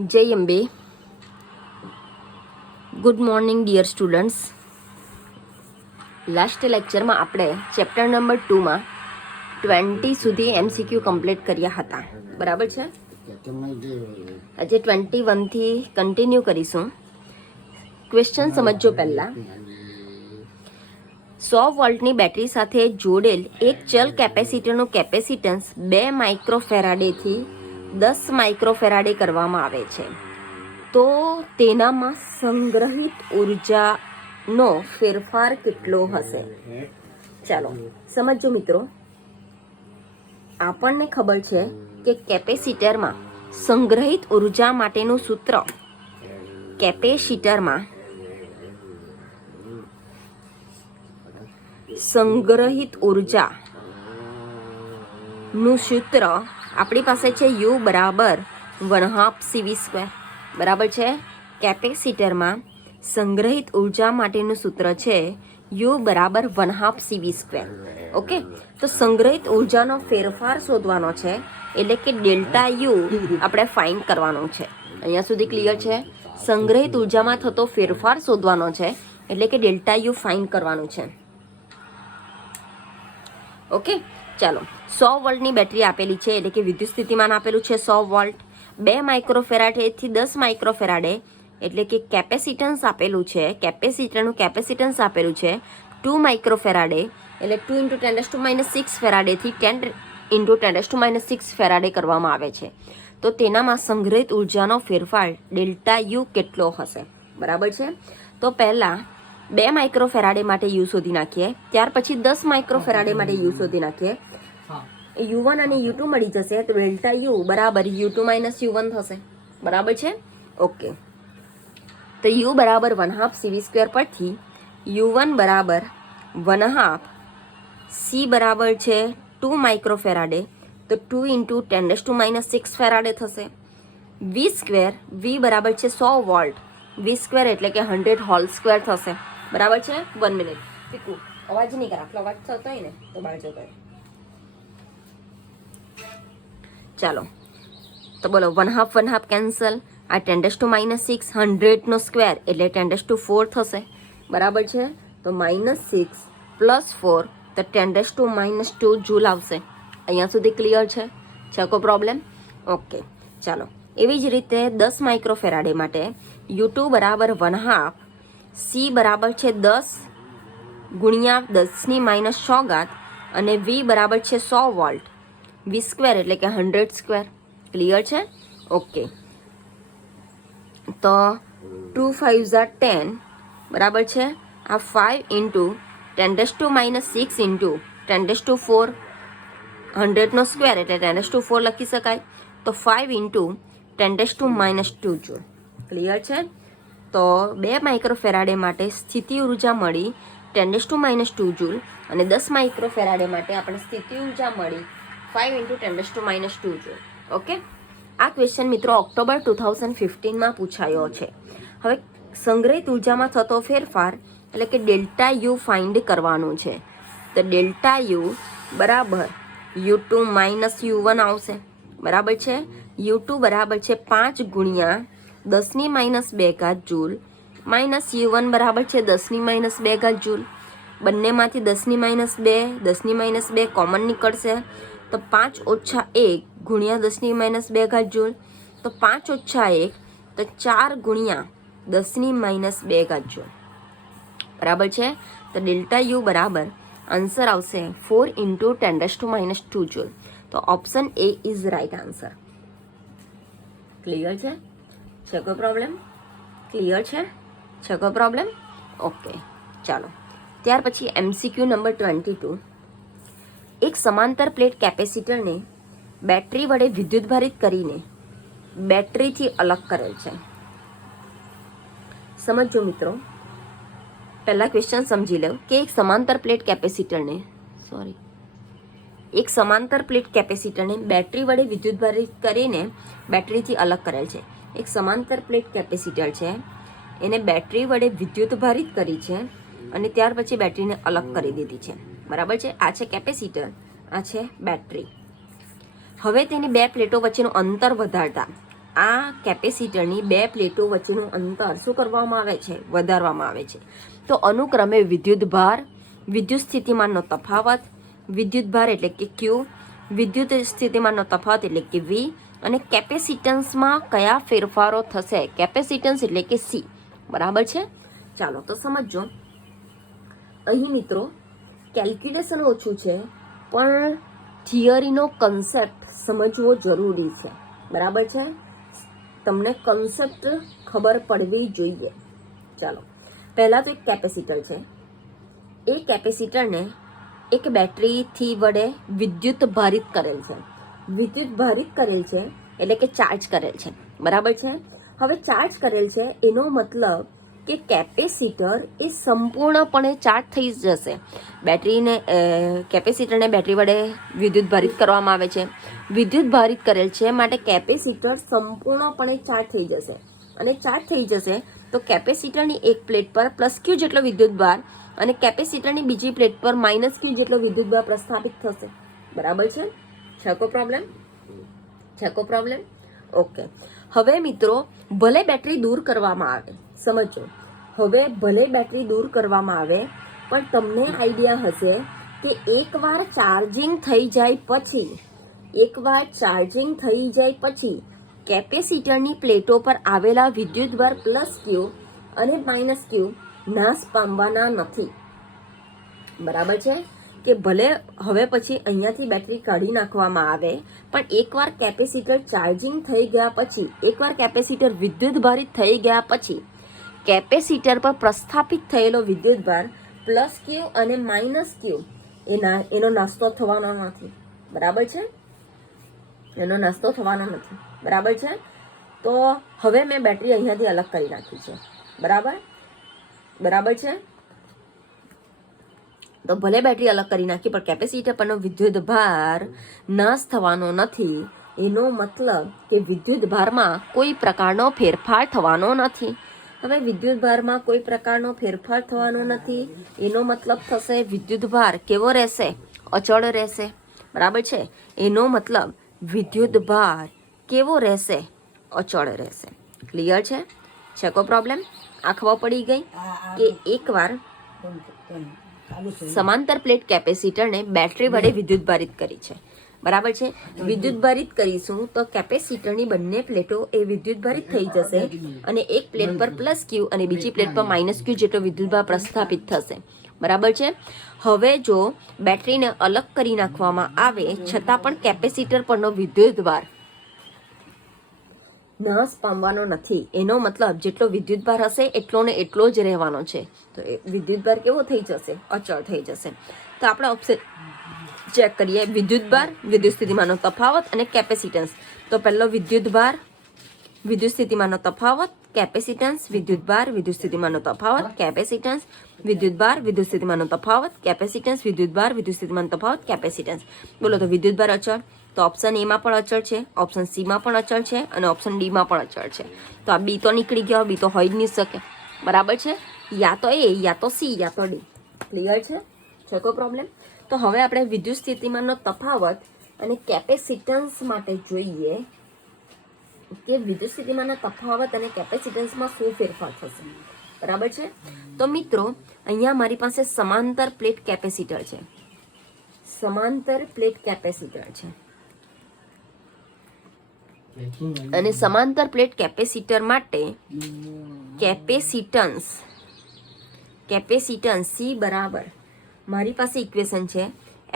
જય Ambe. Good morning dear students. Last લેક્ચરમાં આપણે ચેપ્ટર નંબર 2માં 20 સુધી MCQ કમ્પ્લીટ કર્યા હતા, બરાબર છે. આજે 21થી કન્ટિન્યુ કરીશું. ક્વેશ્ચન સમજો. પહેલા 100 વોલ્ટની બેટરી સાથે જોડેલ એક ચલ કેપેસિટરનું કેપેસિટન્સ 2 માઇક્રોફેરાડેથી 10 માઇક્રોફેરાડે કરવામાં આવે છે, તો તેનામાં સંગ્રહિત ઉર્જાનો ફેરફાર કેટલો હશે? ચાલો સમજો મિત્રો. આપણને ખબર છે કે કેપેસિટરમાં સંગ્રહિત ઉર્જા માટેનું સૂત્ર, કેપેસિટરમાં સંગ્રહિત ઉર્જાનું સૂત્ર આપણી પાસે છે U બરાબર 1/2 CV², બરાબર છે. કેપેસિટરમાં સંગ્રહિત ઉર્જા માટેનું સૂત્ર છે U બરાબર 1/2 CV². ઓકે, તો સંગ્રહિત ઉર્જાનો ફેરફાર શોધવાનો છે, એટલે કે ડેલ્ટા U આપણે ફાઇન્ડ કરવાનું છે. અહીંયા સુધી ક્લિયર છે? સંગ્રહિત ઉર્જામાં થતો ફેરફાર શોધવાનો છે, એટલે કે ડેલ્ટા U ફાઇન્ડ કરવાનું છે. ઓકે, ચાલો. 100 વોલ્ટની બેટરી આપેલી છે, એટલે કે વિદ્યુત સ્થિતિમાન આપેલું છે 100 વોલ્ટ. 2 માઇક્રોફેરાડેથી 10 માઇક્રોફેરાડે, એટલે કે કેપેસિટન્સ આપેલું છે, કેપેસિટરનું કેપેસિટન્સ આપેલું છે 2 માઇક્રોફેરાડે, એટલે 2 × 10⁻6 ફેરાડેથી 10 × 10⁻6 ફેરાડે કરવામાં આવે છે. તો તેનામાં સંગ્રહિત ઉર્જાનો ફેરફાર ડેલ્ટા U કેટલો હશે? બરાબર છે. તો પહેલાં 2 માઇક્રોફેરાડે માટે U શોધી નાખીએ, ત્યાર પછી 10 માઇક્રોફેરાડે માટે U શોધી નાખીએ. U1 અને U2 મળી જશે, તો ડેલ્ટા U બરાબર U2 - U1 થશે, બરાબર છે. ઓકે, તો U બરાબર 1/2 CV² પરથી U1 બરાબર 1/2 C બરાબર છે 2 માઇક્રોફેરાડે, તો 2 × 10⁻6 ફેરાડે થશે. V² V બરાબર છે 100 વોલ્ટ, V² એટલે કે 100 હોલ સ્ક્વેર થશે, બરાબર છે. 1 મિનિટ પીકુ, અવાજ નહીં કર, આટલો અવાજ થતો હોય ને તો બહાર જતો હોય. ચાલો, તો બોલો 1/2 કેન્સલ. આ 10⁻6 100 નો સ્ક્વેર એટલે 10⁴ થશે, બરાબર છે. તો -6 + 4 તો 10⁻² જૂલ આવશે. અહીંયા સુધી ક્લિયર છે? કોઈ પ્રોબ્લેમ? ઓકે, ચાલો. એવી જ રીતે 10 માઇક્રોફેરાડે માટે U2 બરાબર 1/2 C બરાબર છે 10 × 10⁻6 અને V બરાબર છે 100 વોલ્ટ, V² એટલે કે 100². ક્લિયર છે? ઓકે, તો 2 × 5 = 10, બરાબર છે. આ 5 × 10⁻6 × 10⁴, 100 નો સ્ક્વેર એટલે 10⁴ લખી શકાય. તો 5 × 10⁻² જૂલ. ક્લિયર છે? તો 2 માઇક્રોફેરાડે માટે સ્થિતિ ઉર્જા મળી 10⁻² જૂલ, અને 10 માઇક્રોફેરાડે માટે આપણે સ્થિતિ ઉર્જા મળી 5 × 10⁻² જૂલ. ઓકે, આ ક્વેશ્ચન મિત્રો ઓક્ટોબર 2015માં પૂછાયો છે. હવે સંગ્રહિત ઉર્જામાં થતો ફેરફાર એટલે કે ડેલ્ટા U ફાઇન્ડ કરવાનું છે. તો ડેલ્ટા U બરાબર U2 - U1 આવશે, બરાબર છે. U2 બરાબર છે 5 × 10⁻2 જૂલ, -U1 બરાબર છે 10⁻2 જૂલ. બંનેમાંથી 10⁻2 10⁻2 કોમન નીકળશે, તો 5 - 1 × 10⁻2 જૂલ, તો 5 - 1 તો 4 × 10⁻2 જૂલ, બરાબર છે. તો ડેલ્ટા U બરાબર આન્સર આવશે 4 × 10⁻² જૂલ. તો option A is right answer. Clear છે? કોઈ પ્રોબ્લેમ? ક્લિયર છે? કોઈ પ્રોબ્લેમ? ઓકે, ચાલો. ત્યાર પછી MCQ નંબર 22. એક સમાંતર પ્લેટ કેપેસિટરને બેટરી વડે વિદ્યુતભારિત કરીને બેટરીથી અલગ કરેલ છે. સમજો મિત્રો. પહેલા ક્વેશ્ચન સમજી લો કે એક સમાંતર પ્લેટ કેપેસિટરને બેટરી વડે વિદ્યુતભારિત કરીને બેટરીથી અલગ કરેલ છે. એક સમાંતર પ્લેટ કેપેસિટર છે, એને બેટરી વડે વિદ્યુતભારિત કરી છે, અને ત્યાર પછી બેટરીને અલગ કરી દીધી છે, બરાબર છે. આ છે કેપેસિટર, આ છે બેટરી. હવે તેની બે પ્લેટો વચ્ચેનું અંતર વધારતા આ કેપેસિટરની બે પ્લેટો વચ્ચેનું અંતર શું કરવામાં આવે છે? વધારવામાં આવે છે. તો અનુક્રમે વિદ્યુત ભાર, વિદ્યુત સ્થિતિમાનનો તફાવત, વિદ્યુત ભાર એટલે કે ક્યુ, વિદ્યુત સ્થિતિમાનનો તફાવત એટલે કે વી, અને કેપેસિટન્સમાં કયા ફેરફારો થશે? કેપેસિટન્સ એટલે કે સી. બરાબર છે? ચાલો તો સમજો. અહીં મિત્રો કેલ્ક્યુલેશન ઓછું છે, પણ થિયરીનો કન્સેપ્ટ સમજવો જરૂરી છે. બરાબર છે? તમને કન્સેપ્ટ ખબર પડવી જોઈએ. ચાલો, પહેલા તો એક કેપેસિટર છે. એ કેપેસિટરને એક બેટરીથી વડે વિદ્યુત ભારિત કરેલ છે. વિદ્યુત ભારિત કરેલ છે એટલે કે ચાર્જ કરેલ છે. બરાબર છે? હવે ચાર્જ કરેલ છે એનો મતલબ કે કેપેસિટર એ સંપૂર્ણપણે ચાર્જ થઈ જશે. કેપેસિટરને બેટરી વડે વિદ્યુત ભારિત કરવામાં આવે છે. વિદ્યુત ભારિત કરેલ છે માટે કેપેસિટર સંપૂર્ણપણે ચાર્જ થઈ જશે. અને ચાર્જ થઈ જશે તો કેપેસિટરની એક પ્લેટ પર પ્લસ ક્યુ જેટલો વિદ્યુત ભાર અને કેપેસિટરની બીજી પ્લેટ પર માઇનસ ક્યુ જેટલો વિદ્યુત ભાર પ્રસ્થાપિત થશે. બરાબર છે? છે કો પ્રોબ્લેમ? ઓકે. હવે મિત્રો ભલે બેટરી દૂર કરવામાં આવે, સમજો, હવે ભલે બેટરી દૂર કરવામાં આવે, પણ તમને આઈડિયા હશે કે એકવાર ચાર્જિંગ થઈ જાય પછી કેપેસિટરની પ્લેટો પર આવેલા વિદ્યુતભાર પ્લસ ક્યુ અને માઇનસ ક્યુ નાશ પામવાના નથી. બરાબર છે? કે ભલે હવે પછી અહીંયાથી બેટરી કાઢી નાખવામાં આવે, પણ એકવાર કેપેસિટર ચાર્જિંગ થઈ ગયા પછી, એકવાર કેપેસિટર વિદ્યુત ભારિત થઈ ગયા પછી કેપેસિટર પર પ્રસ્થાપિત થયેલો વિદ્યુતભાર પ્લસ ક્યુ અને માઇનસ ક્યુ એનો નાસ્તો થવાનો નથી. બરાબર છે? એનો નાસ્તો થવાનો નથી. બરાબર છે? તો હવે મેં બેટરી અહીંયાથી અલગ કરી નાખી છે. બરાબર છે? તો ભલે બેટરી અલગ કરી નાખી, પણ કેપેસિટર પરનો વિદ્યુત ભાર નાશ થવાનો નથી. એનો મતલબ કે વિદ્યુત ભારમાં કોઈ પ્રકારનો ફેરફાર થવાનો નથી. હવે વિદ્યુત ભારમાં કોઈ પ્રકારનો ફેરફાર થવાનો નથી એનો મતલબ થશે વિદ્યુત ભાર કેવો રહેશે? અચળ રહેશે. બરાબર છે? એનો મતલબ વિદ્યુત ભાર કેવો રહેશે? અચળ રહેશે. ક્લિયર છે? છે કો પ્રોબ્લેમ? આ ખબર પડી ગઈ કે એકવાર સમાંતર પ્લેટ કેપેસિટરને બેટરી વડે વિદ્યુત ભારિત કરી છે. બરાબર છે? વિદ્યુત ભારિત કરીશું તો કેપેસિટરની બંને પ્લેટો એ વિદ્યુત ભારિત થઈ જશે અને એક પ્લેટ પર પ્લસ ક્યુ અને બીજી પ્લેટ પર માઇનસ ક્યુ જેટલો વિદ્યુતભાર પ્રસ્થાપિત થશે. બરાબર છે? હવે જો બેટરીને અલગ કરી નાખવામાં આવે છતાં પણ કેપેસિટર પરનો વિદ્યુતભાર નાશ પામવાનો નથી. એનો મતલબ જેટલો વિદ્યુતભાર હશે એટલો ને એટલો જ રહેવાનો છે. તો એ વિદ્યુતભાર કેવો થઈ જશે? અચળ થઈ જશે. તો આપણે ઓપ્શન ચેક કરીએ. વિદ્યુતભાર, વિદ્યુત સ્થિતિમાનનો તફાવત અને કેપેસિટન્સ. તો પહેલો વિદ્યુતભાર, વિદ્યુત સ્થિતિમાનનો તફાવત, કેપેસિટન્સ, વિદ્યુતભાર, વિદ્યુત સ્થિતિમાનનો તફાવત, કેપેસિટન્સ, વિદ્યુતભાર, વિદ્યુત સ્થિતિમાનનો તફાવત, કેપેસિટન્સ, વિદ્યુતભાર, વિદ્યુત સ્થિતિમાનનો તફાવત, કેપેસિટન્સ. બોલો તો વિદ્યુતભાર અચળ. તો ઓપ્શન એમાં પણ અચળ છે, ઓપ્શન સીમાં પણ અચળ છે અને ઓપ્શન ડીમાં પણ અચળ છે. તો આ બી તો નીકળી ગયો, બી તો હોઈ જ નહીં શકે. બરાબર છે? યા તો એ, યા તો સી, યા તો ડી. ક્લિયર છે? છે કોઈ પ્રોબ્લેમ? તો હવે આપણે વિદ્યુત સ્થિતિમાનનો તફાવત અને કેપેસિટન્સ માટે જોઈએ કે વિદ્યુત સ્થિતિમાનના તફાવત અને કેપેસિટન્સમાં શું ફેરફાર થશે. બરાબર છે? તો મિત્રો અહીંયા મારી પાસે સમાંતર પ્લેટ કેપેસિટર છે. સમાંતર પ્લેટ કેપેસિટર છે અને સમાંતર પ્લેટ કેપેસિટર માટે કેપેસિટન્સ સી બરાબર મારી પાસે ઇક્વેશન છે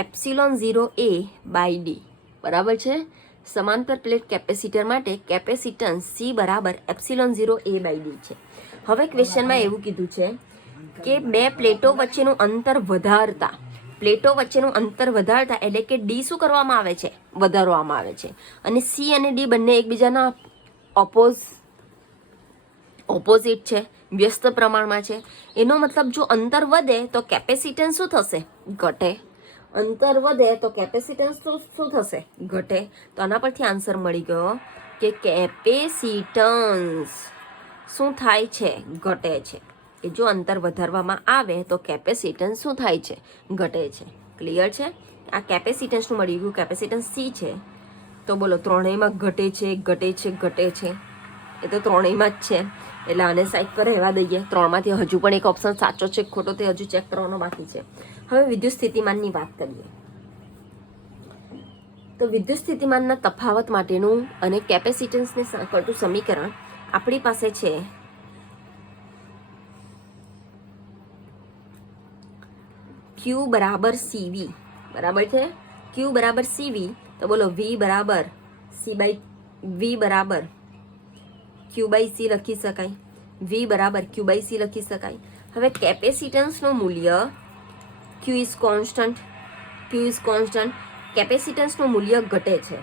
ε0A/d. બરાબર છે? સમાંતર પ્લેટ કેપેસિટર માટે કેપેસિટન્સ સી બરાબર ε0A/d છે. હવે ક્વેશ્ચનમાં એવું કીધું છે કે બે પ્લેટો વચ્ચેનું અંતર વધારતા એટલે કે ડી શું કરવામાં આવે છે? વધારવામાં આવે છે. અને સી અને ડી બંને એકબીજાના ઓપોઝિટ છે, વ્યસ્ત પ્રમાણમાં છે. એનો મતલબ જો અંતર વધે તો કેપેસિટન્સ શું થશે? ઘટે. અંતર વધે તો કેપેસિટન્સ શું થશે? ઘટે. તો આના પરથી આન્સર મળી ગયો કે કેપેસિટન્સ શું થાય છે? ઘટે છે. કે જો અંતર વધારવામાં આવે તો કેપેસિટન્સ શું થાય છે? ઘટે છે. ક્લિયર છે? આ કેપેસિટન્સનું મળી ગયું. કેપેસિટન્સ સી છે તો બોલો ત્રણેયમાં ઘટે છે ઘટે છે ઘટે છે, એ તો ત્રણેયમાં જ છે, એટલે આને સાઈડ પર રહેવા દઈએ. 3માંથી હજુ પણ એક ઓપ્શન સાચો છે ખોટો તે હજુ ચેક કરવાનો બાકી છે. હવે વિદ્યુત સ્થિતિમાનની વાત કરીએ. તો વિદ્યુત સ્થિતિમાનના તફાવત માટેનું અને કેપેસિટન્સને કરતું સમીકરણ આપણી પાસે છે Q બરાબર CV, બરાબર છે. Q બરાબર CV, તો બોલો V બરાબર Q બાય C લખી શકાય, V બરાબર Q બાય C લખી શકાય. હવે કેપેસિટન્સનું મૂલ્ય Q ઇઝ કોન્સ્ટન્ટ, કેપેસિટન્સનું મૂલ્ય ઘટે છે,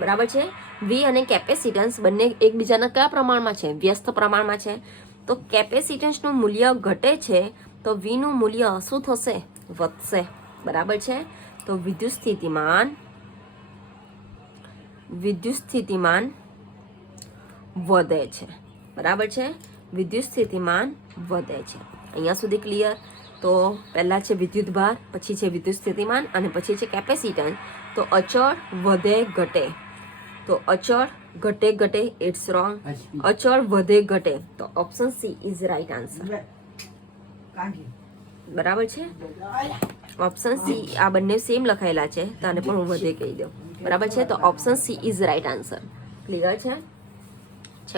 બરાબર છે. V અને કેપેસિટન્સ બંને એકબીજાના કયા પ્રમાણમાં છે? વ્યસ્ત પ્રમાણમાં છે. તો કેપેસિટન્સનું મૂલ્ય ઘટે છે તો V નું મૂલ્ય શું થશે? વધશે, બરાબર છે. તો વિદ્યુત સ્થિતિમાન વધે છે, બરાબર છે. વિદ્યુત સ્થિતિમાન વધે છે. અહીંયા સુધી ક્લિયર? તો પહેલા છે વિદ્યુત ભાર, પછી છે વિદ્યુત સ્થિતિમાન અને પછી છે કેપેસિટન્સ. તો અચળ વધે ઘટે, તો અચળ ઘટે ઘટે, ઇટ્સ રોંગ. અચળ વધે ઘટે, તો option she is right answer, બરાબર છે. ઓપ્શન સી, આ બંને સેમ લખાયેલા છે તો આને પણ હું વધે કહી દઉં, બરાબર છે. તો option she is right answer. Clear છે?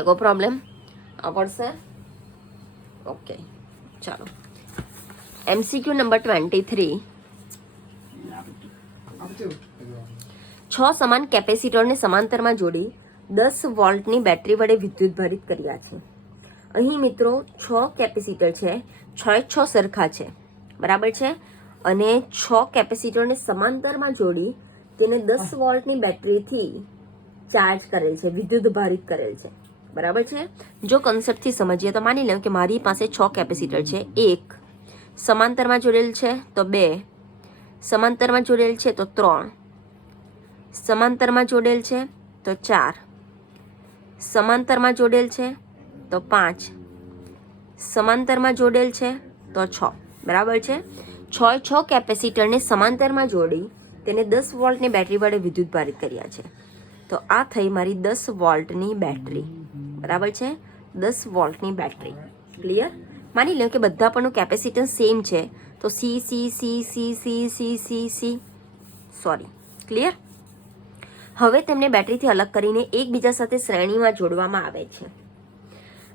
કોઈ પ્રોબ્લેમ આવડશે? ઓકે, ચાલો. MCQ number 23. 6 સમાન કેપેસિટરને સમાંતરમાં જોડી 10 વોલ્ટની બેટરી વડે વિદ્યુતભારિત કર્યા છે. અહીં મિત્રો 6 કેપેસિટર છે, 6 સરખા છે, બરાબર છે. અને 6 કેપેસિટરને સમાંતરમાં જોડી તેને 10 વોલ્ટની બેટરીથી ચાર્જ કરેલ છે, વિદ્યુતભારિત કરેલ છે, બરાબર છે. જો કન્સેપ્ટથી સમજીએ તો માની લો કે મારી પાસે 6 કેપેસિટર છે. 1 સમાંતરમાં જોડેલ છે તો 2, સમાંતરમાં જોડેલ છે તો 3, સમાંતરમાં જોડેલ છે તો 4, સમાંતરમાં જોડેલ છે તો 5, સમાંતરમાં જોડેલ છે તો 6, બરાબર છે. 6 કેપેસિટરને સમાંતરમાં જોડી તેને 10 વોલ્ટની બેટરી વડે વિદ્યુતભારિત કર્યા છે. તો આ થઈ મારી 10 વોલ્ટની બેટરી, બરાબર છે. 10 વોલ્ટની બેટરી. ક્લિયર? માની લો કે બધા પરનું કેપેસિટન્સ સેમ છે તો સોરી, ક્લિયર? હવે તેમને બેટરીથી અલગ કરીને એકબીજા સાથે શ્રેણીમાં જોડવામાં આવે છે.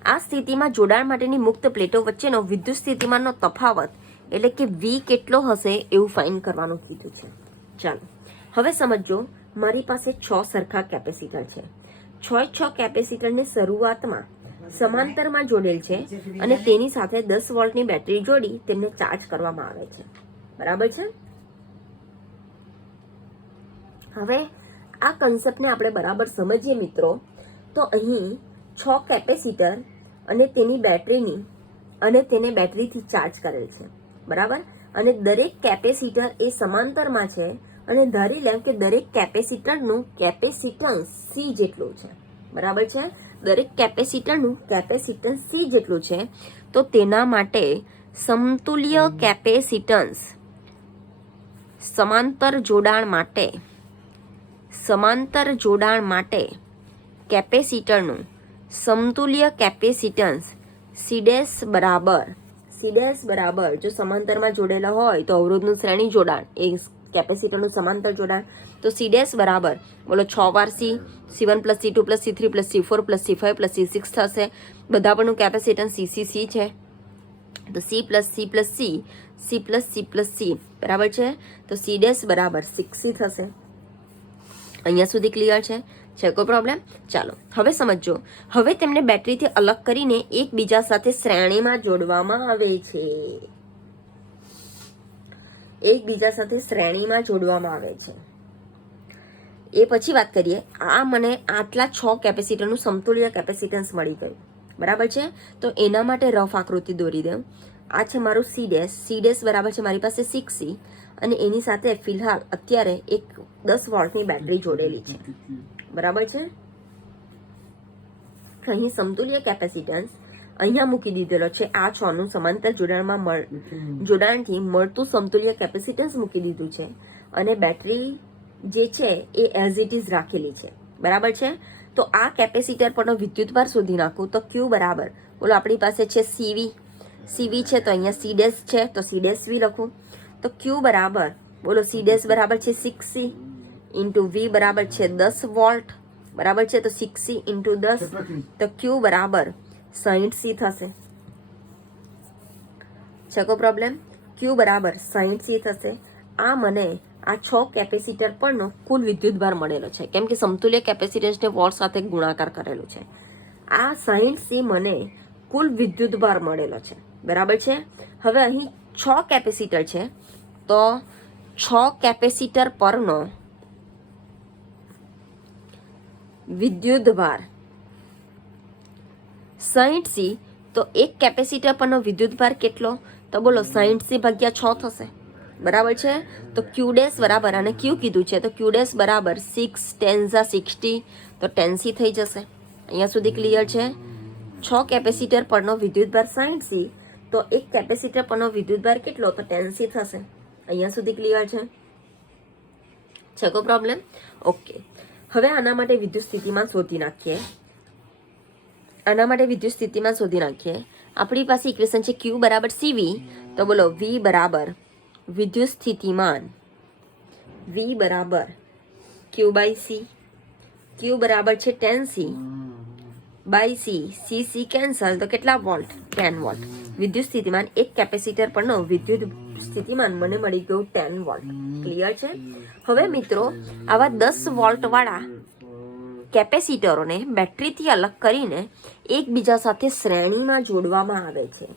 આ સ્થિતિમાં જોડાણ માટેની મુક્ત પ્લેટો વચ્ચેનો વિદ્યુત સ્થિતિમાનનો તફાવત એટલે કે V કેટલો હશે એવું ફાઇન્ડ કરવાનું કીધું છે. ચાલો હવે સમજો, મારી પાસે 6 સરખા કેપેસિટર છે. 6 કેપેસિટરને શરૂઆતમાં સમાંતરમાં જોડેલ છે અને તેની સાથે 10 વોલ્ટની બેટરી જોડી તેમને ચાર્જ કરવામાં આવે છે, બરાબર છે. હવે આ કન્સેપ્ટને આપણે બરાબર સમજીએ મિત્રો, તો અહીં 6 કેપેસિટર અને તેની બેટરીની અને તેને બેટરીથી ચાર્જ કરેલ છે, બરાબર. અને દરેક કેપેસિટર એ સમાંતરમાં છે અને ધારી લેમ કે દરેક કેપેસિટરનું કેપેસિટન્સ C જેટલું છે, બરાબર છે. દરેક કેપેસિટરનું કેપેસિટન્સ C જેટલું છે. તો તેના માટે સમતુલ્ય કેપેસિટન્સ સમાંતર જોડાણ માટે કેપેસિટરનું સમતુલ્ય કેપેસિટન્સ C' બરાબર, જો સમાંતરમાં જોડેલા હોય તો અવરોધનું શ્રેણી જોડાણ એ કેપેસિટરનું સમાંતર જોડાણ, તો C' બરાબર બોલો 6 વાર C1 + C2 + C3 + C4 + C5 + C6 થશે. બધા પરનું કેપેસિટન્સ C છે તો C + C + C, બરાબર છે. તો C' બરાબર 6C થશે. અહીંયા સુધી ક્લિયર છે? કોઈ પ્રોબ્લેમ? ચાલો હવે સમજો. હવે તેમને બેટરીથી અલગ કરીને એકબીજા સાથે શ્રેણીમાં જોડવામાં આવે છે, એકબીજા સાથે શ્રેણીમાં જોડવામાં આવે છે. એ પછી વાત કરીએ. આ મને આટલા 6 કેપેસિટરનું સમતુલ્ય કેપેસિટન્સ મળી ગયું, બરાબર છે. તો એના માટે રફ આકૃતિ દોરી દઉં. આ છે મારું C' બરાબર છે મારી પાસે 6C અને એની સાથે ફિલહાલ અત્યારે એક 10 વોલ્ટની બેટરી જોડેલી છે, બરાબર છે. અહીં સમતુલ્ય કેપેસિટન્સ અહીંયા મૂકી દીધેલો છે. આ 6 નું સમાંતર જોડાણથી મળતું સમતુલ્ય કેપેસિટન્સ મૂકી દીધું છે અને બેટરી જે છે એ એઝ ઇટ ઇઝ રાખેલી છે, બરાબર છે. તો આ કેપેસિટર પરનો વિદ્યુતભાર શોધી નાખું તો ક્યુ બરાબર, બોલો આપણી પાસે છે સીવી છે, તો અહીંયા સી ડેશ છે તો સી ડેશ વી લખું. તો ક્યુ બરાબર, બોલો સી ડેશ બરાબર છે 6C ઇન્ટુ વી બરાબર છે 10 વોલ્ટ, બરાબર છે. તો 6C ઇન્ટુ 10, તો ક્યુ બરાબર 60C થશે. છે કો પ્રોબ્લેમ? ક્યુ બરાબર 60C થશે. આ મને આ 6 કેપેસિટર પરનો કુલ વિદ્યુતભાર મળેલો છે, કેમ કે સમતુલ્ય કેપેસિટન્સને વોલ્ટ સાથે ગુણાકાર કરેલો છે. આ 60C મને કુલ વિદ્યુતભાર મળેલો છે, બરાબર છે. હવે અહીં 6 કેપેસિટર છે, તો 6 કેપેસિટર પરનો વિદ્યુતભાર 60C, તો એક કેપેસિટર પરનો વિદ્યુતભાર કેટલો? તો બોલો 60C ભાગ્યા 6 થશે, બરાબર છે. તો ક્યુ ડેશ બરાબર, અને ક્યુ કીધું છે તો ક્યુ ડેશ બરાબર 6 10 60, તો 10C થઈ જશે. અહીંયા સુધી ક્લિયર છે? 6 કેપેસિટર પરનો વિદ્યુતભાર 60C, તો એક કેપેસિટર પરનો વિદ્યુતભાર કેટલો? તો 10C થશે. અહીંયા સુધી ક્લિયર છે? છે કો પ્રોબ્લેમ? ઓકે. હવે આના માટે વિદ્યુત સ્થિતિમાન શોધી નાખીએ. આપણી પાસે ઇક્વેશન છે ક્યુ બરાબર સીવી, તો બોલો વી બરાબર વિદ્યુત સ્થિતિમાન, વી બરાબર ક્યુ બાય સી. ક્યુ બરાબર છે 10C bye see, C cancel, તો કેટલા વોલ્ટ? 10 વોલ્ટ. વિદ્યુત સ્થિતિમાન એક કેપેસિટર પરનો વિદ્યુત સ્થિતિમાન મને મળી ગયું 10 વોલ્ટ. ક્લિયર છે? હવે મિત્રો આવા 10 વોલ્ટ વાળા કેપેસિટરોને બેટરીથી અલગ કરીને એકબીજા સાથે શ્રેણીમાં જોડવામાં આવે છે.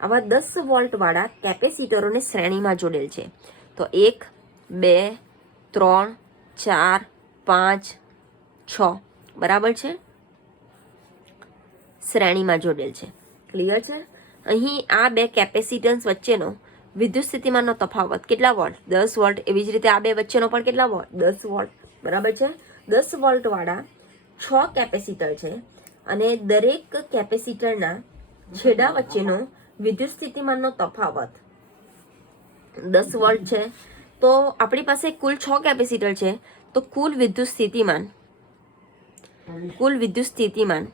આવા 10 વોલ્ટ વાળા કેપેસિટરોને શ્રેણીમાં જોડેલ છે. તો 1 2 3 4 5 6, બરાબર છે, શ્રેણીમાં જોડેલ છે. ક્લિયર છે? અહીં આ બે કેપેસિટન્સ વચ્ચેનો વિદ્યુત સ્થિતિમાનનો તફાવત કેટલા વોલ્ટ? 10 વોલ્ટ. એવી જ રીતે આ બે વચ્ચેનો પણ કેટલા વોલ્ટ? 10 વોલ્ટ, બરાબર છે. 10 વોલ્ટ વાળા 6 કેપેસિટર છે, અને દરેક કેપેસિટરના છેડા વચ્ચેનો વિદ્યુત સ્થિતિમાનનો તફાવત 10 વોલ્ટ છે. તો આપણી પાસે કુલ 6 કેપેસિટર છે, તો કુલ વિદ્યુત સ્થિતિમાન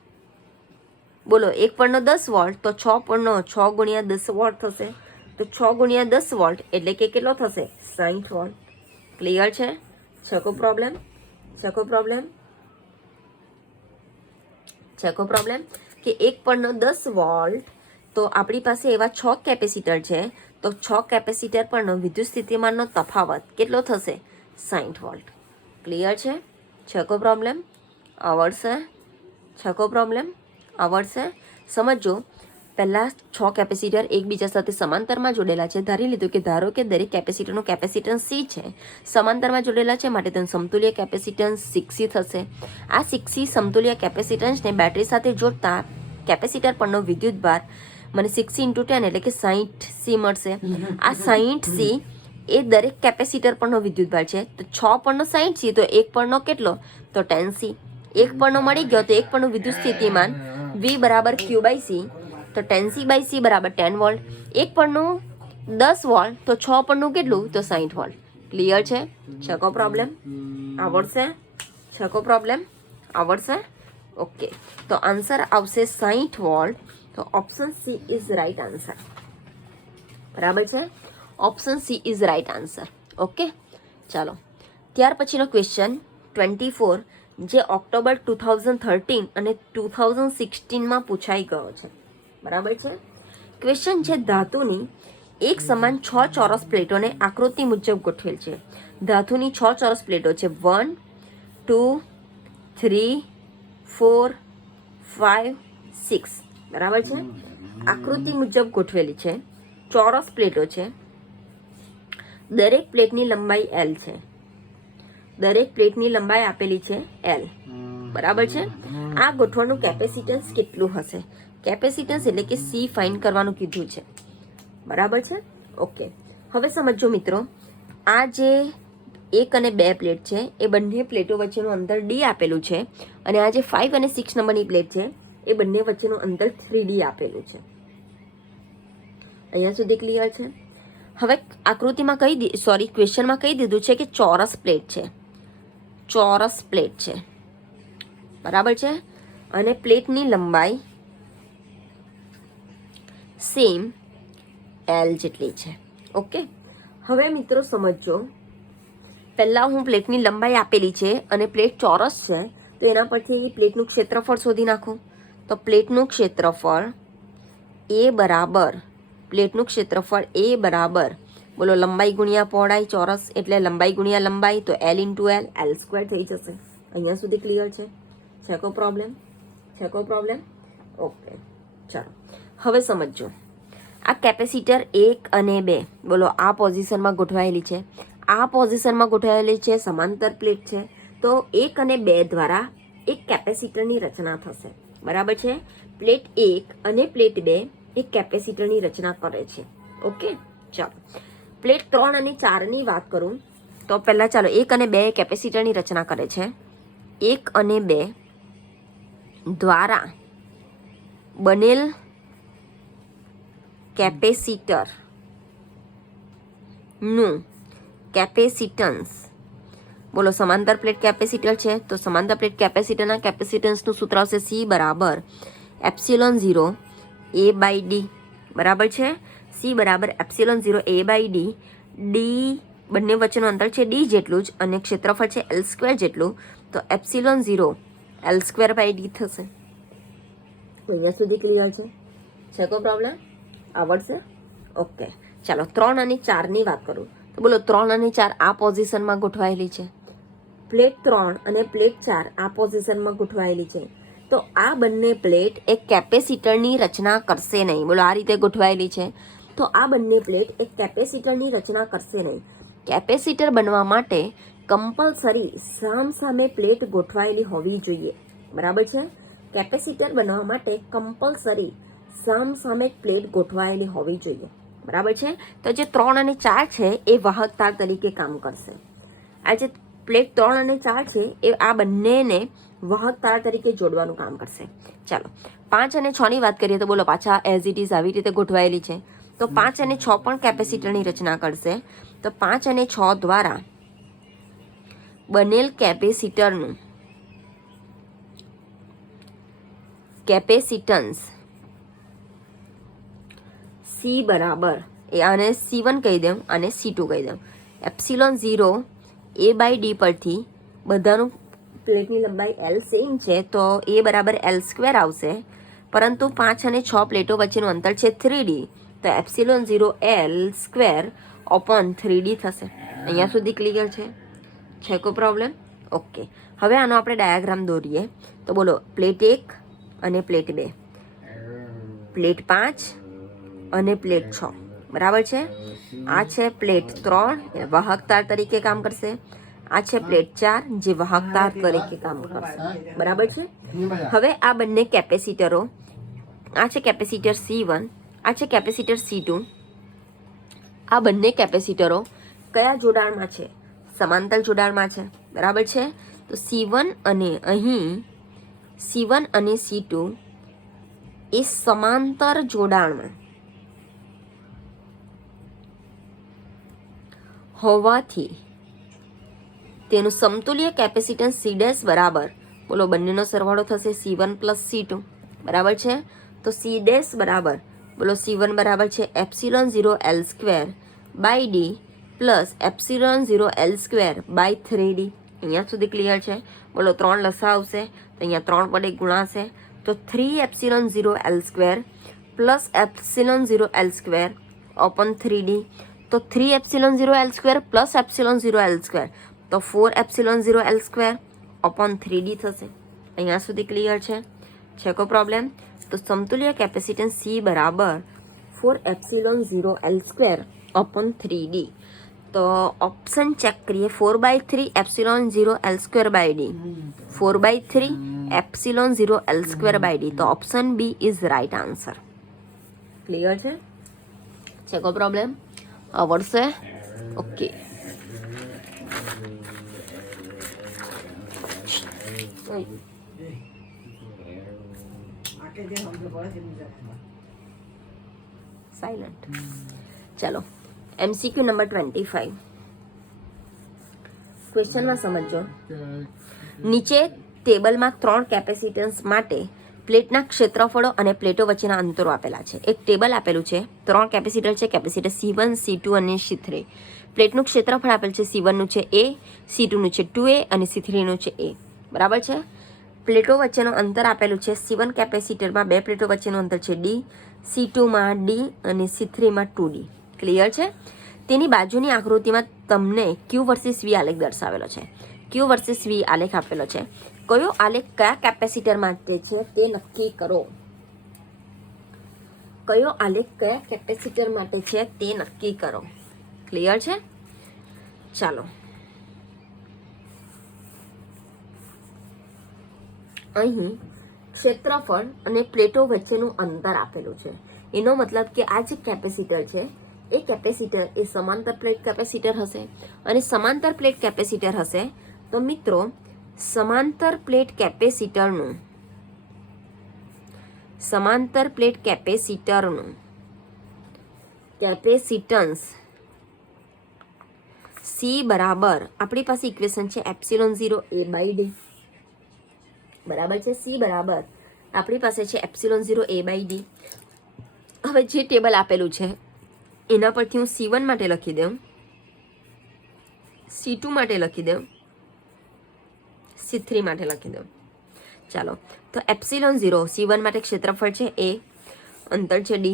બોલો એક પરનો 10 વોલ્ટ, તો 6 પરનો 6 ગુણ્યા 10 વોલ્ટ થશે. તો 6 ગુણ્યા 10 વોલ્ટ એટલે કે કેટલો થશે? 60 વોલ્ટ. ક્લિયર છે? છકો પ્રોબ્લેમ? કે એક પરનો 10 વોલ્ટ, તો આપણી પાસે એવા 6 કેપેસિટર છે, તો 6 કેપેસિટર પરનો વિદ્યુત સ્થિતિમાનનો તફાવત કેટલો થશે? 60 વોલ્ટ. ક્લિયર છે? છકો પ્રોબ્લેમ? આવડશે? સમજો. પહેલા 6 કેપેસિટર એકબીજા સાથે સમાંતરમાં જોડેલા છે. ધારો કે દરેક કેપેસિટરનું કેપેસિટન્સ સી છે, સમાંતરમાં જોડેલા છે, માટે તેનું સમતુલ્ય કેપેસિટન્સ 6C થશે. આ 6C સમતુલ્ય કેપેસિટન્સને બેટરી સાથે જોડતા કેપેસિટર પરનો વિદ્યુતભાર મને 6C × 10 એટલે કે 60C મળશે. આ 60C એ દરેક કેપેસિટર પરનો વિદ્યુતભાર છે. તો 6 પરનો 60C, તો એક પરનો કેટલો? તો 10C. એક પરનો મળી ગયો, તો એક પરનું વિદ્યુત સ્થિતિમાન V બરાબર Q બાય C, તો 10C બાય C બરાબર 10 વોલ્ટ. એક પરનું 10 વોલ્ટ, તો 6 પરનું કેટલું? તો 60 વોલ્ટ. ક્લિયર છે? છકો પ્રોબ્લેમ? આવડશે? ઓકે. તો આન્સર આવશે 60 વોલ્ટ. તો option she is right answer. બરાબર છે? Option she is right answer. Okay, ચાલો. ત્યાર પછીનો ક્વેશ્ચન 24, જે ઓક્ટોબર 2013 અને 2016માં પૂછાઈ ગયો છે. બરાબર છે? ક્વેશ્ચન છે, ધાતુની એક સમાન 6 ચોરસ પ્લેટોને આકૃતિ મુજબ ગોઠવેલ છે. ધાતુની 6 ચોરસ પ્લેટો છે. 1 2 3 4 5 6, બરાબર છે? આકૃતિ મુજબ ગોઠવેલી છે. ચોરસ પ્લેટો છે. દરેક પ્લેટની લંબાઈ L છે. દરેક પ્લેટની લંબાઈ આપેલી છે L, બરાબર છે? આ ગોઠવણનું કેપેસિટન્સ કેટલું હશે? કેપેસિટન્સ એટલે કે C ફાઇન્ડ કરવાનું કીધું છે. બરાબર છે? ઓકે. હવે સમજો મિત્રો, આ જે 1 અને 2 પ્લેટ છે, એ બંને પ્લેટો વચ્ચેનું અંતર D આપેલું છે, અને આ જે 5 અને 6 નંબરની પ્લેટ છે, એ બંને વચ્ચેનું અંતર 3D આપેલું છે. અહીંયા સુધી ક્લિયર છે? હવે આકૃતિમાં ક્વેશ્ચનમાં કહી દીધું છે કે ચોરસ પ્લેટ છે. ચોરસ પ્લેટ છે, બરાબર છે, અને પ્લેટની લંબાઈ સેમ એલ જેટલી છે. ઓકે, હવે મિત્રો સમજો, પહેલા હું પ્લેટની લંબાઈ આપેલી છે અને પ્લેટ ચોરસ છે, તો એના પરથી પ્લેટનું ક્ષેત્રફળ શોધી નાખું. તો પ્લેટનું ક્ષેત્રફળ એ બરાબર, પ્લેટનું ક્ષેત્રફળ એ બરાબર, બોલો લંબાઈ ગુણ્યા પહોળાઈ, ચોરસ એટલે લંબાઈ ગુણ્યા લંબાઈ, તો L into L, L square થઈ જશે. અહીંયા સુધી ક્લિયર છે? છે કોઈ પ્રોબ્લેમ? છે કોઈ પ્રોબ્લેમ? ઓકે, ચાલો હવે સમજો, આ કેપેસિટર 1 અને 2, બોલો આ પોઝિશનમાં ગોઠવાયેલી છે, આ પોઝિશનમાં ગોઠવાયેલી છે, સમાંતર પ્લેટ છે, તો 1 અને 2 દ્વારા એક કેપેસિટરની રચના થશે, બરાબર છે. પ્લેટ 1 અને પ્લેટ 2 એક કેપેસિટરની રચના કરે છે. ઓકે, ચાલો પ્લેટ 3 અને 4ની વાત કરું તો પહેલા ચાલો 1 અને 2 કેપેસિટરની રચના કરે છે. 1 અને 2 દ્વારા બનેલ કેપેસિટર નું કેપેસિટન્સ, બોલો સમાંતર પ્લેટ કેપેસિટર છે, તો સમાંતર પ્લેટ કેપેસિટરના કેપેસિટન્સનું સૂત્ર આવશે C બરાબર એપ્સિલોન 0 A બાય ડી, બરાબર છે. C બરાબર epsilon 0 A by D, D બંને વચ્ચેનું અંતર છે ડી જેટલું જ અને ક્ષેત્રફળ છે એલ સ્ક્વેર જેટલું, તો epsilon 0 L square by D થશે. અહીંયા સુધી ક્લિયર છે? છે કોઈ પ્રોબ્લેમ? આવડશે? ઓકે, ચાલો 3 અને 4ની વાત કરું તો બોલો 3 અને 4 આ પોઝિશનમાં ગોઠવાયેલી છે, પ્લેટ 3 અને પ્લેટ 4 આ પોઝિશનમાં ગોઠવાયેલી છે, તો આ બંને પ્લેટ એક કેપેસિટરની રચના કરશે નહીં. બોલો આ રીતે ગોઠવાયેલી છે, તો આ બંને પ્લેટ એક કેપેસિટરની રચના કરશે નહીં. કેપેસિટર બનવા માટે કમ્પલસરી સામે પ્લેટ ગોઠવાયેલી હોવી જોઈએ, બરાબર છે. કેપેસિટર બનવા માટે કમ્પલસરી સામે પ્લેટ ગોઠવાયેલી હોવી જોઈએ, બરાબર છે. તો જે 3 અને 4 છે એ વાહક તાર તરીકે કામ કરશે. આ જે પ્લેટ 3 અને 4 છે એ આ બંનેને વાહક તાર તરીકે જોડવાનું કામ કરશે. ચાલો 5 અને 6ની વાત કરીએ તો બોલો પાછા એઝ ઇટ ઇઝ આવી રીતે ગોઠવાયેલી છે, તો 5 અને 6 પણ કેપેસિટરની રચના કરશે. તો 5 અને 6 દ્વારા બનેલ કેપેસિટરનું કેપેસિટન્સ C બરાબર, એ આને C1 કહી દઉં અને C2 કહી દઉં, એપ્સિલોન 0 A બાય ડી પરથી બધાનું પ્લેટની લંબાઈ L સેમ છે, તો A બરાબર L સ્ક્વેર આવશે, પરંતુ 5 અને 6 પ્લેટો વચ્ચેનું અંતર છે 3D, તો epsilon 0 L square upon 3D થશે. અહીંયા સુધી ક્લિયર છે? છે કોઈ પ્રોબ્લેમ? ઓકે, હવે આનો આપણે ડાયાગ્રામ દોરીએ તો બોલો પ્લેટ 1 અને પ્લેટ 2, પ્લેટ 5 અને પ્લેટ 6, બરાબર છે. આ છે પ્લેટ 3 વાહક તાર તરીકે કામ કરશે, આ છે પ્લેટ 4 જે વાહક તાર તરીકે કામ કરશે, બરાબર છે. હવે આ બંને કેપેસિટરો, આ છે કેપેસિટર C1, આ છે કેપેસિટર C2, આ બંને કેપેસિટરો કયા જોડાણમાં છે? સમાંતર જોડાણમાં છે, બરાબર છે. તો C1 અને અહીં C1 અને C2 એ સમાંતર જોડાણમાં હોવાથી તેનું સમતુલ્ય કેપેસિટન્સ C' બરાબર, બોલો બંનેનો સરવાળો થશે C1 પ્લસ C2, બરાબર છે. તો C' બરાબર, બોલો C1 બરાબર છે epsilon 0 L square by D plus epsilon 0 L square by 3D. અહીંયા સુધી ક્લિયર છે? બોલો 3 લસા આવશે તો અહીંયા 3 વડે ગુણાશે, તો 3 epsilon 0 L square plus epsilon 0 L square open 3D, તો 3 epsilon 0 L square plus epsilon 0 L square, તો 4 epsilon 0 L square open 3D થશે. અહીંયા સુધી ક્લિયર છે? છે કોઈ પ્રોબ્લેમ? તો સમતુલ્ય કેપેસિટન્સ C બરાબર 4 epsilon 0 L square open 3D. તો ઓપ્શન ચેક કરીએ, 4/3 epsilon 0 L square by D, 4/3 epsilon 0 L square by D, તો option B is right answer. Clear છે? છે કોઈ પ્રોબ્લેમ? આવડશે? Okay, silent. ચાલો MCQ નંબર 25, ક્વેશ્ચનમાં સમજો. નીચે ટેબલમાં 3 કેપેસિટન્સ માટે પ્લેટના ક્ષેત્રફળો અને પ્લેટો વચ્ચેના અંતરો આપેલા છે. એક ટેબલ આપેલું છે, 3 કેપેસિટર છે, કેપેસિટર C1, C2 અને C3. પ્લેટનું ક્ષેત્રફળ આપેલ છે, C1 નું છે A, C2 નું છે 2A અને C3 નું છે A. બરાબર છે. પ્લેટો વચ્ચેનું અંતર આપેલું છે, C1 કેપેસિટરમાં 2 પ્લેટો વચ્ચેનું અંતર છે D, C2માં D અને C3માં 2D. ક્લિયર છે. તેની બાજુની આકૃતિમાં તમને Q વર્સિસ V આલેખ દર્શાવેલો છે. Q વર્સિસ V આલેખ આપેલો છે. કયો આલેખ કયા કેપેસિટર માટે છે તે નક્કી કરો. કયો આલેખ કયા કેપેસિટર માટે છે તે નક્કી કરો. ક્લિયર છે. ચાલો, અહીં ક્ષેત્રફળ અને પ્લેટો વચ્ચેનું અંતર આપેલું છે. એનો મતલબ કે આ જે કેપેસિટર છે એ કેપેસિટર એ સમાંતર પ્લેટ કેપેસિટર હશે. અને સમાંતર પ્લેટ કેપેસિટર હશે તો મિત્રો સમાંતર પ્લેટ કેપેસિટરનું કેપેસિટન્સ C બરાબર આપણી પાસે ઇક્વેશન છે એપ્સિલોન 0 A/D. બરાબર છે. C બરાબર આપણી પાસે છે એપ્સિલોન 0 A/D. હવે જે ટેબલ આપેલું છે એના પરથી હું C1 માટે લખી દઉં, C2 માટે લખી દઉં, C3 માટે લખી દઉં. ચાલો, તો એપ્સિલોન 0 C1 માટે ક્ષેત્રફળ છે A, અંતર છે D,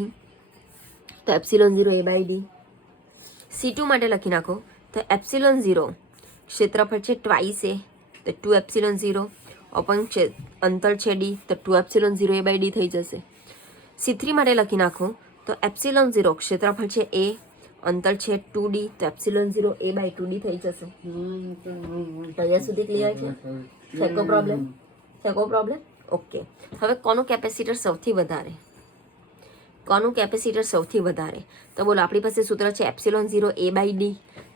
તો એપ્સિલોન 0 A/D. C2 માટે લખી નાખો તો એપ્સિલોન 0 ક્ષેત્રફળ છે ટ્વાઇસ A, તો 2 એપ્સિલોન 0 ઓપન અંતર છે D, તો 2 એપ્સિલોન 0 A/D થઈ જશે. C3 માટે લખી નાખો તો એપ્સિલોન 0 ક્ષેત્રફળ છે A, અંતર છે 2D, તો એપ્સિલોન 0 A/2D થઈ જશે. અહીંયા સુધી ક્લિયર છે? છે કોઈ પ્રોબ્લેમ? ઓકે. હવે કોનું કેપેસિટર સૌથી વધારે? તો બોલો, આપણી પાસે સૂત્ર છે એપ્સિલોન 0 A/D.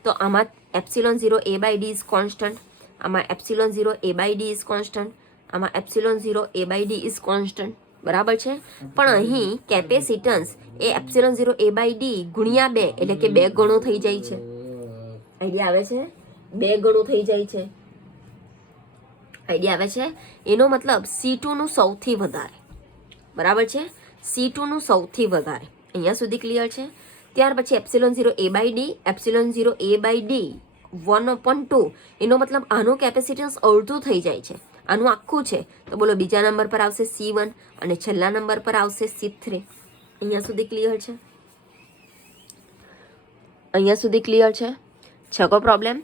તો આમાં એપ્સિલોન 0 A/D ઇઝ કોન્સ્ટન્ટ, આમાં એપ્સિલોન 0 A/D ઇઝ કોન્સ્ટન્ટ, આમાં એપ્સિલોન 0 A/D ઇઝ કોન્સ્ટન્ટ. બરાબર છે. પણ અહીં કેપેસિટન્સ એ એપ્સિલોન 0 A/D ગુણ્યા 2 એટલે કે 2 ગણો થઈ જાય છે. આઈડિયા આવે છે? 2 ગણો થઈ જાય છે. આઈડિયા આવે છે? એનો મતલબ C2 નું સૌથી વધારે. બરાબર છે. C2 નું સૌથી વધારે. અહીંયા સુધી ક્લિયર છે? ત્યાર પછી એપ્સિલોન 0 A/D, એપ્સિલોન 0 A/D 1/2. એનો મતલબ આનું કેપેસિટન્સ અડધું થઈ જાય છે. આનું આખું છે તો બોલો બીજા નંબર પર આવશે C1 અને છેલ્લા નંબર પર આવશે C3. અહીંયા સુધી ક્લિયર છે? છે કોઈ પ્રોબ્લેમ?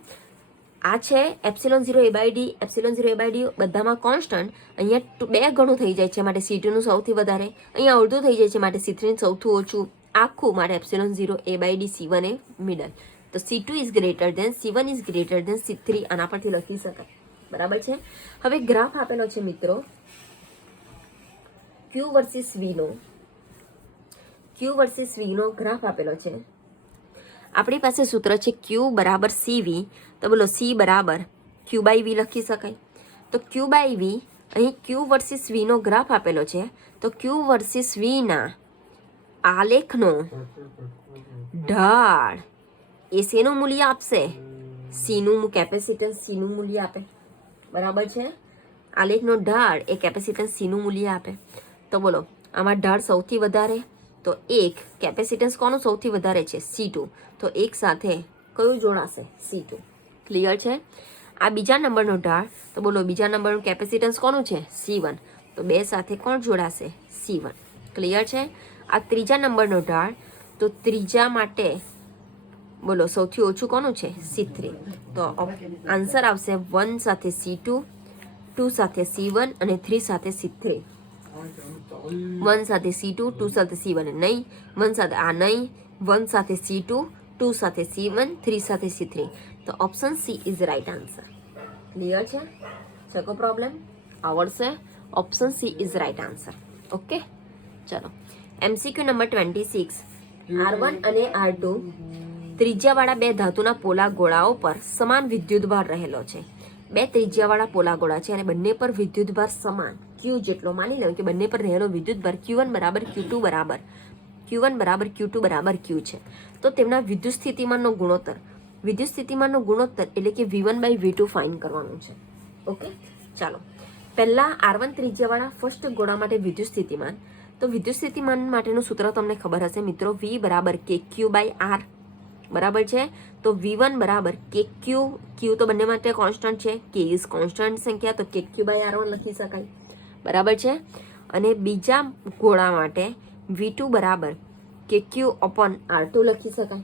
આ છે એપ્સિલોન 0 A/D, એપ્સિલોન 0 A/D બધામાં કોન્સ્ટન્ટ. અહીંયા 2 ગણું થઈ જાય છે માટે C2 નું સૌથી વધારે, અહીંયા અડધું થઈ જાય છે માટે C3 નું સૌથી ઓછું, આખું માટે એપ્સિલોન 0 A/D C1 એ મિડલ. તો C2 is greater than C1 is greater than C3. આના પરથી લખી શકાય. બરાબર છે. હવે ગ્રાફ આપેલો છે મિત્રો Q વર્સિસ V નો ગ્રાફ આપેલો છે. આપણી પાસે સૂત્ર છે Q બરાબર CV. તો બોલો C બરાબર Q/V લખી શકાય. તો Q/V અહીં Q વર્સિસ V નો ગ્રાફ આપેલો છે. તો Q વર્સિસ V ના આલેખનો ઢાળ એ શેનું મૂલ્ય આપશે? C નું કેપેસિટન્સ C નું મૂલ્ય આપે. બરાબર છે. આલેખનો ઢાળ એ કેપેસિટન્સ C નું મૂલ્ય આપે. તો બોલો આમાં ઢાળ સૌથી વધારે, તો એક કેપેસિટન્સ કોનું સૌથી વધારે છે? C2. તો એક સાથે કયું જોડાશે? C2. ક્લિયર છે? આ બીજા નંબરનો ઢાળ, તો બોલો બીજા નંબરનું કેપેસિટન્સ કોનું છે? C1. તો 2 સાથે કોણ જોડાશે? C1. ક્લિયર છે? આ ત્રીજા નંબરનો ઢાળ, તો ત્રીજા માટે બોલો સૌથી ઓછું કોનું છે? C3. તો આન્સર આવશે 1 સાથે C2, 2 સાથે C1 અને 3 સાથે C3. 1 સાથે C2, 2 સાથે C1 નહીં, 1 સાથે આ નહીં, 1 સાથે C2, 2 સાથે C1, 3 સાથે C3. તો option C is right answer. Clear છે? કોઈ પ્રોબ્લેમ? આવડશે? Option C is right answer. Okay, ચલો MCQ નંબર 26. R1 અને R2 ત્રિજ્યાવાળા 2 ધાતુના પોલા ગોળાઓ પર સમાન વિદ્યુતભાર રહેલો છે. 2 ત્રિજ્યાવાળા પોલા ગોળા છે અને બંને પર વિદ્યુતભાર સમાન Q જેટલો. માની લો કે બંને પર રહેલો વિદ્યુતભાર Q1 બરાબર Q2 બરાબર Q1 બરાબર Q2 બરાબર Q છે. તો તેમના વિદ્યુત સ્થિતિમાનનો ગુણોત્તર વિદ્યુત સ્થિતિમાનનો ગુણોત્તર એટલે કે V1/V2 ફાઇન કરવાનું છે. ઓકે, ચાલો પહેલા R1 ત્રિજ્યાવાળા ફર્સ્ટ ગોળા માટે વિદ્યુત સ્થિતિમાન. તો વિદ્યુત સ્થિતિમાન માટેનું સૂત્ર તમને ખબર હશે મિત્રો, V બરાબર KQ/R બરાબર છે. તો V1 બરાબર KQ, Q તો બંને માટે કોન્સ્ટન્ટ છે, K ઇઝ કોન્સ્ટન્ટ સંખ્યા, તો KQ/R1 લખી શકાય બરાબર છે. અને બીજા ગોળા માટે V2 બરાબર KQ/R2 લખી શકાય.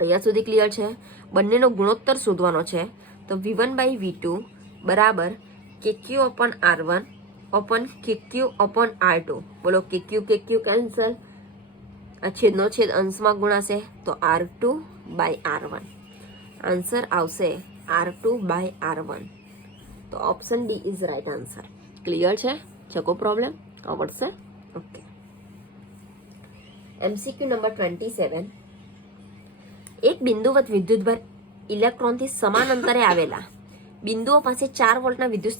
અહીંયા સુધી ક્લિયર છે. બંનેનો ગુણોત્તર શોધવાનો છે. તો V1/V2 બરાબર KQ/R1 upon KQ/R2. બોલો KQ કેન્સલ, આ છેદનો છેદ અંશમાં ગુણાશે તો R2/R1. આન્સર આવશે R2/R1. તો option D is right answer. Clear છે? ચકો પ્રોબ્લેમ આવડશે? ઓકે. MCQ number 27. એક બિંદુવત વિદ્યુતભાર ઇલેક્ટ્રોનથી સમાન અંતરે આવેલા બિંદુઓ પાસે 4 વોલ્ટના વિદ્યુત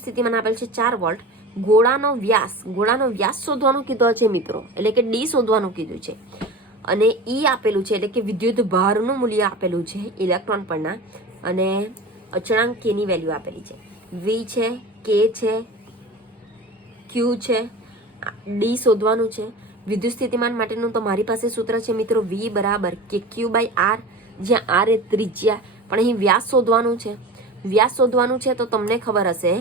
સ્થિતિમાન આપેલ છે 4 વોલ્ટ. ગોળાનો વ્યાસ શોધવાનું કીધો છે મિત્રો, એટલે કે ડી શોધવાનું કીધું છે. અને ઈ આપેલું છે, એટલે કે વિદ્યુત ભારનું મૂલ્ય આપેલું છે ઇલેક્ટ્રોન પરના. અને અચળાંક કે ની વેલ્યુ આપેલી છે. વી છે, કે છે, ક્યુ છે, ડી શોધવાનું છે. વિદ્યુત સ્થિતિમાન માટેનું તો મારી પાસે સૂત્ર છે મિત્રો, V બરાબર KQ/R, જ્યાં R એ ત્રિજ્યા, પણ અહીં વ્યાસ શોધવાનું છે. વ્યાસ શોધવાનું છે તો તમને ખબર હશે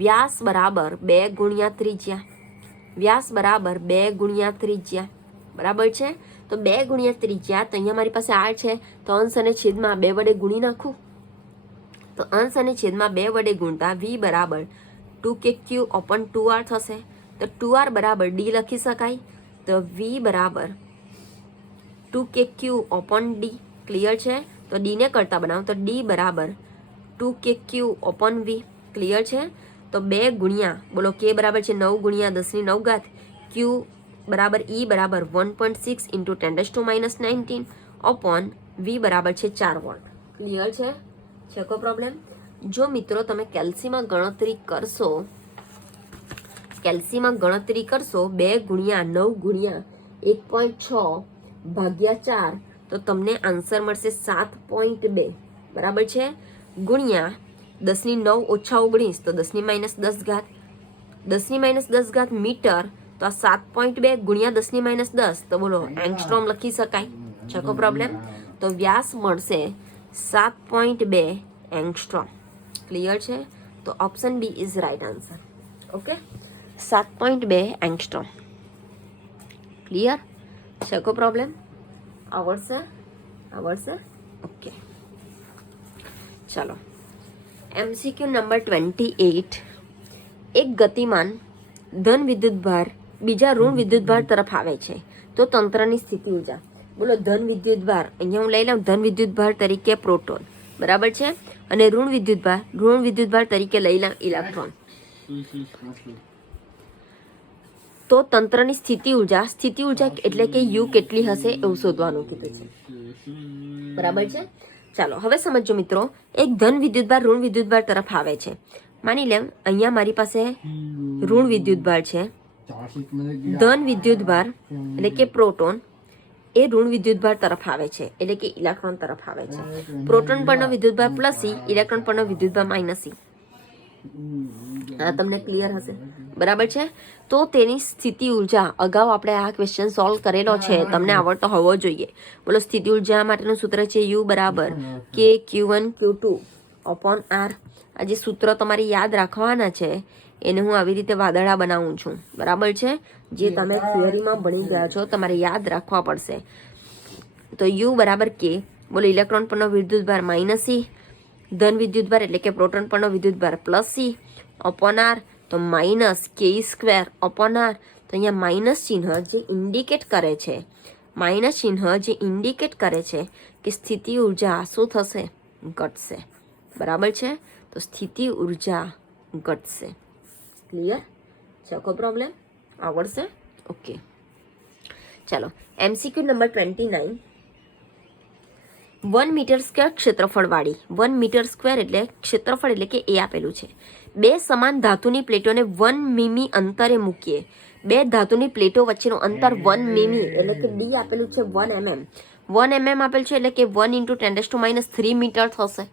વ્યાસ બરાબર 2 ગુણ્યા ત્રિજ્યા. વ્યાસ બરાબર 2 ગુણ્યા ત્રિજ્યા બરાબર છે. તો 2 ગુણ્યા ત્રિજ્યા, તો અહીંયા મારી પાસે R છે, તો અંશ અને છેદમાં 2 વડે ગુણી નાખું. તો અંશ અને છેદમાં 2 વડે ગુણતા V બરાબર 2KQ/2R થશે. તો 2R બરાબર D લખી શકાય. તો V બરાબર 2KQ/D. ક્લિયર છે? તો D ને કરતા બનાવો તો D બરાબર 2KQ/V. ક્લિયર છે? તો 2 ગુણ્યા, બોલો K બરાબર છે 9 ગુણ્યા 10⁹, Q બરાબર E બરાબર 1.6 ઇન્ટુ 10⁻⁹ અપોન V બરાબર છે 4 વોલ્ટ. ક્લિયર છે? ચકો પ્રોબ્લેમ. જો મિત્રો તમે કેલ્સીમાં ગણતરી કરશો 2 ગુણ્યા 9 ગુણ્યા 1.6 ભાગ્યા 4, તો તમને આન્સર મળશે 7.2 બરાબર છે. ગુણ્યા 10⁹ ઓછા 19, તો 10⁻10 10⁻10 મીટર, તો આ 7.2 ગુણ્યા 10⁻10, તો બોલો એંગસ્ટ્રોમ લખી શકાય. ચકો પ્રોબ્લેમ. તો વ્યાસ મળશે 7.2 એંગસ્ટ્રોમ. ક્લિયર છે? તો option B is right answer. Okay, 7.2 angstrom. Clear? ચકો પ્રોબ્લેમ આવડશે? ઓકે, ચાલો. MCQ number 28. એક ગતિમાન ધન વિદ્યુતભાર બીજા ઋણ વિદ્યુતભાર તરફ આવે છે, તો તંત્રની સ્થિતિ ઊર્જા. બોલો ધન વિદ્યુતભાર, અહીંયા હું લઈ લઉં ધન વિદ્યુતભાર તરીકે પ્રોટોન બરાબર છે, અને ઋણ વિદ્યુતભાર તરીકે લઈ લઉં ઇલેક્ટ્રોન. તો તંત્રની સ્થિતિ ઊર્જા એટલે કે U કેટલી હશે એવું શોધવાનું કીધું છે બરાબર છે. ચાલો હવે સમજો મિત્રો, એક ધન વિદ્યુતભાર ઋણ વિદ્યુતભાર તરફ આવે છે. માની લે અહીંયા મારી પાસે ઋણ વિદ્યુતભાર છે. ધન વિદ્યુતભાર એટલે કે પ્રોટોન એ ઋણ વિદ્યુતભાર તરફ આવે છે, એટલે કે ઇલેક્ટ્રોન તરફ આવે છે. પ્રોટોન પરનો વિદ્યુતભાર પ્લસ E, ઇલેક્ટ્રોન પરનો વિદ્યુતભાર માઇનસ E. આ તમને ક્લિયર હશે બરાબર છે. તો તેની સ્થિતિ ઊર્જા, અગાઉ આપણે આ ક્વેશ્ચન સોલ્વ કરેલો છે, તમને આવડતો હોવો જોઈએ. બોલો સ્થિતિ ઊર્જા માટેનું સૂત્ર છે U બરાબર KQ1Q2/R. આ જે સૂત્ર તમારે યાદ રાખવાના છે એને હું આવી રીતે વાદળા બનાવું છું બરાબર છે. જે તમે થિયરીમાં ભણી ગયા છો તમારે યાદ રાખવા પડશે. તો U બરાબર K, બોલો ઇલેક્ટ્રોન પરનો વિદ્યુતભાર માઇનસ E, ધન વિદ્યુતભાર એટલે કે પ્રોટોન પરનો વિદ્યુતભાર પ્લસ E અપોન R, તો માઇનસ K² અપોન R. તો અહીંયા માઇનસ ચિહ્ન જે ઇન્ડિકેટ કરે છે કે સ્થિતિ ઉર્જા શું થશે? ઘટશે બરાબર છે. તો સ્થિતિ ઉર્જા ઘટશે. ક્લિયર? ચકો પ્રોબ્લેમ આવડશે? ઓકે, ચાલો. MCQ number 29. 1 મીટર સ્ક્વેર ક્ષેત્રફળવાળી 1 મીટર સ્ક્વેર એટલે ક્ષેત્રફળ એટલે કે એ આપેલું છે. 2 સમાન ધાતુની પ્લેટોને 1 મીમી અંતરે મૂકીએ. 2 ધાતુની પ્લેટો વચ્ચેનું અંતર 1 મીમી એટલે કે D આપેલું છે 1 mm. 1 mm આપેલ છે એટલે કે 1 × 10⁻³ મીટર થશે,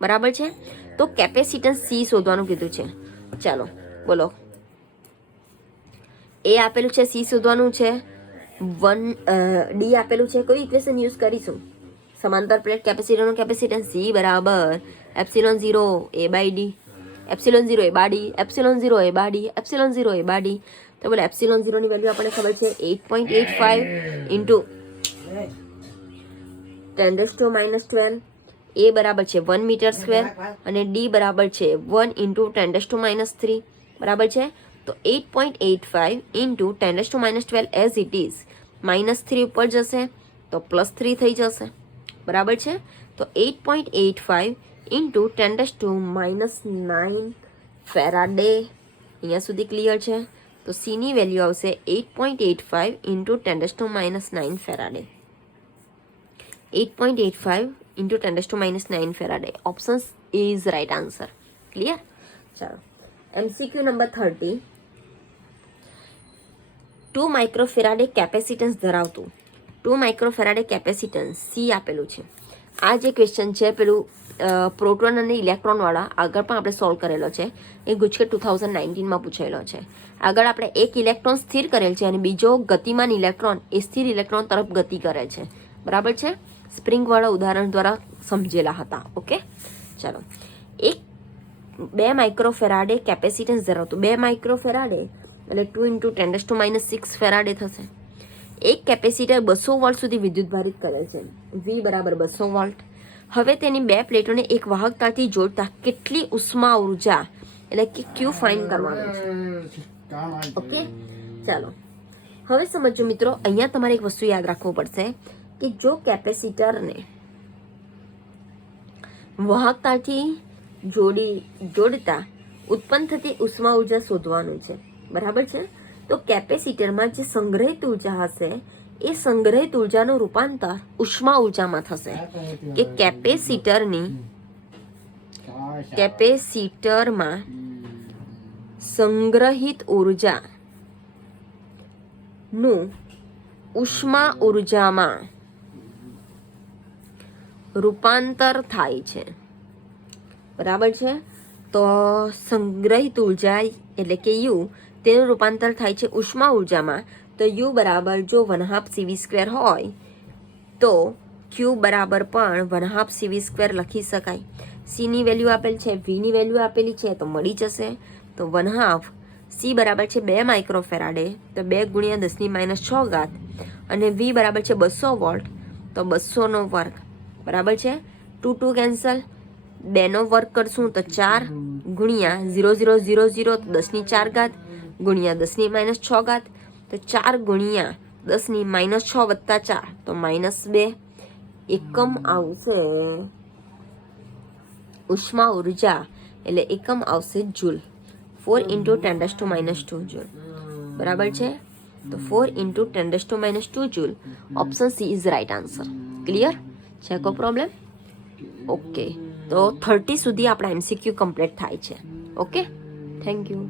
બરાબર છે. તો કેપેસિટન્સ સી શોધવાનું કીધું છે. ચાલો બોલો, એ આપેલું છે, સી શોધવાનું છે, ડી આપેલું છે. કોઈ ઇક્વેશન યુઝ કરીશું? સમાંતર પ્લેટ કેપેસિટરનું કેપેસિટન્સ સી બરાબર ε0 A/d, ε0 A/d, ε0 A/d, ε0 A/d. તો બોલે ε0 ની વેલ્યુ આપણને ખબર છે 8.85 × 10⁻12. એ બરાબર છે 1 મીટર સ્ક્વેર અને ડી બરાબર છે 1 × 10⁻³ બરાબર છે. તો 8.85 × 10⁻12 એઝ ઇટ ઇઝ -3 ઉપર જશે તો +3 થઈ જશે, બરાબર છે. તો 8.85 × 10⁻9 ફેરાડે. અહીંયા સુધી ક્લિયર છે. તો સીની વેલ્યુ આવશે 8.85 × 10⁻9 farad. 8.85 × 10⁻9 farad. Option is right answer. Clear? ચાલો, MCQ નંબર 30. 2 માઇક્રોફેરાડે કેપેસિટન્સ ધરાવતું 2 માઇક્રોફેરાડે કેપેસિટન્સ સી આપેલું છે. આ જે ક્વેશ્ચન છે પેલું પ્રોટોન અને ઇલેક્ટ્રોન વાળા આગળ પણ આપણે સોલ્વ કરેલો છે. એ ગુજકેટ 2019માં પૂછાયેલો છે. આગળ આપણે એક ઇલેક્ટ્રોન સ્થિર કરેલ છે અને બીજો ગતિમાન ઇલેક્ટ્રોન એ સ્થિર ઇલેક્ટ્રોન તરફ ગતિ કરે છે, બરાબર છે. સ્પ્રિંગ વાળા ઉદાહરણ દ્વારા સમજેલા હતા. ઓકે, ચાલો. 2 માઇક્રોફેરાડે કેપેસિટન્સ ધરાવતું 2 માઇક્રોફેરાડે એટલે 2 × 10⁻6 ફેરાડે થશે. એક કેપેસિટર 200 વોલ્ટ સુધી વિદ્યુત ભારિત કરે છે. V બરાબર 200 વોલ્ટ. હવે તેની બે પ્લેટોને એક વાહક તારથી જોડતા કેટલી ઉષ્મા ઉર્જા એટલે કે Q ફાઇન્ડ કરવાનું છે. ઓકે, ચાલો હવે સમજો મિત્રો. અહીંયા તમારે એક વસ્તુ યાદ રાખવું પડશે કે જો કેપેસિટરને વાહક તારથી જોડતા ઉત્પન્ન થતી ઉષ્મા ઉર્જા શોધવાનું છે, બરાબર છે. તો કેપેસિટરમાં જે સંગ્રહિત ઉર્જા હશે એ સંગ્રહિત ઉર્જાનું રૂપાંતર ઉષ્મા ઉર્જામાં થશે. કે કેપેસિટરમાં સંગ્રહિત ઉર્જા નું ઉષ્મા ઉર્જામાં રૂપાંતર થાય છે, બરાબર છે. તો સંગ્રહિત ઉર્જા એટલે કે યુ, તેનું રૂપાંતર થાય છે ઉષ્મા ઉર્જામાં. તો યુ બરાબર જો 1/2 CV² હોય તો ક્યુ બરાબર પણ 1/2 CV² લખી શકાય. સીની વેલ્યુ આપેલ છે, વીની વેલ્યુ આપેલી છે તો મળી જશે. તો 1/2 સી બરાબર છે 2 માઇક્રોફેરાડે તો 2 × 10⁻6 અને વી બરાબર છે 200 વોલ્ટ તો 200નો વર્ગ, બરાબર છે. 2 2 કેન્સલ, 2નો વર્ગ કરશું તો 4 ગુણ્યા 0 0 0 0 તો 10⁴ ગુણ્યા 10⁻6 તો 4 ગુણ્યા 10⁻6 વત્તા 4 તો -2. એકમ આવશે ઉષ્મા ઉર્જા એટલે એકમ આવશે જૂલ. 4 × 10⁻² જૂલ, બરાબર છે. તો 4 × 10⁻² joule. Option she is right answer. Clear છે? કોઈ પ્રોબ્લેમ? ઓકે, તો 30 સુધી આપણા MCQ કમ્પ્લીટ થાય છે. Okay, thank you.